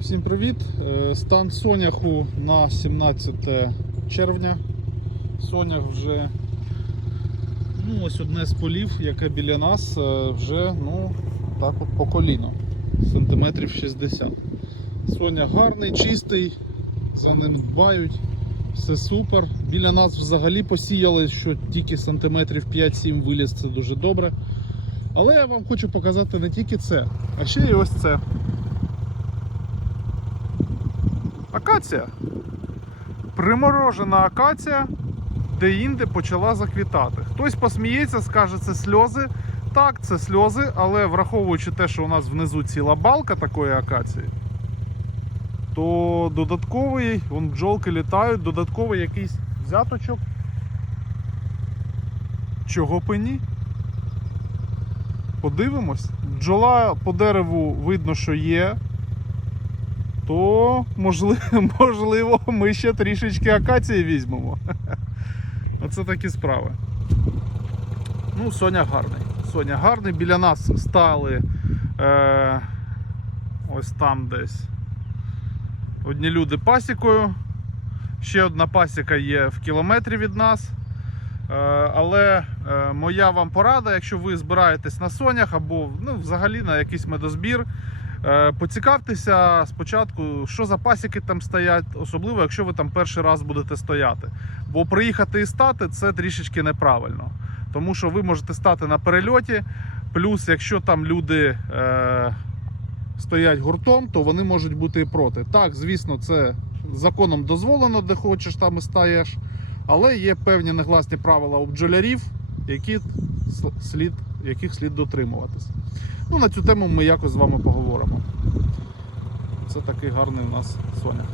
Всім привіт! Е, Стан соняху на 17 червня. Сонях вже ну, ось одне з полів, яке біля нас е, вже ну, так от по коліно, сантиметрів 60. Сонях гарний, чистий, за ним дбають, все супер. Біля нас взагалі посіяли, що тільки сантиметрів 5-7 виліз, це дуже добре. Але я вам хочу показати не тільки це, а ще й ось це. Акація. Приморожена акація, де-інде почала заквітати. Хтось посміється, скаже, це сльози. Так, це сльози, але враховуючи те, що у нас внизу ціла балка такої акації, то додатковий, вон бджолки літають, додатковий якийсь взяточок. Чого б ні? Подивимось. Бджола по дереву видно, що є то можливо, ми ще трішечки акації візьмемо. Оце такі справи. Ну, Соня гарний. Соня гарний. Біля нас стали е, ось там десь одні люди пасікою. Ще одна пасіка є в кілометрі від нас. Е, але е, моя вам порада, якщо ви збираєтесь на сонях або ну, взагалі на якийсь медозбір, Поцікавтеся спочатку, що за пасіки там стоять, особливо якщо ви там перший раз будете стояти. Бо приїхати і стати це трішечки неправильно. Тому що ви можете стати на перельоті, плюс, якщо там люди е, стоять гуртом, то вони можуть бути і проти. Так, звісно, це законом дозволено, де хочеш, там і стаєш. Але є певні негласні правила у бджолярів, які слід, яких слід дотримуватись. Ну, на цю тему ми якось з вами поговоримо. Це такий гарний у нас соняк.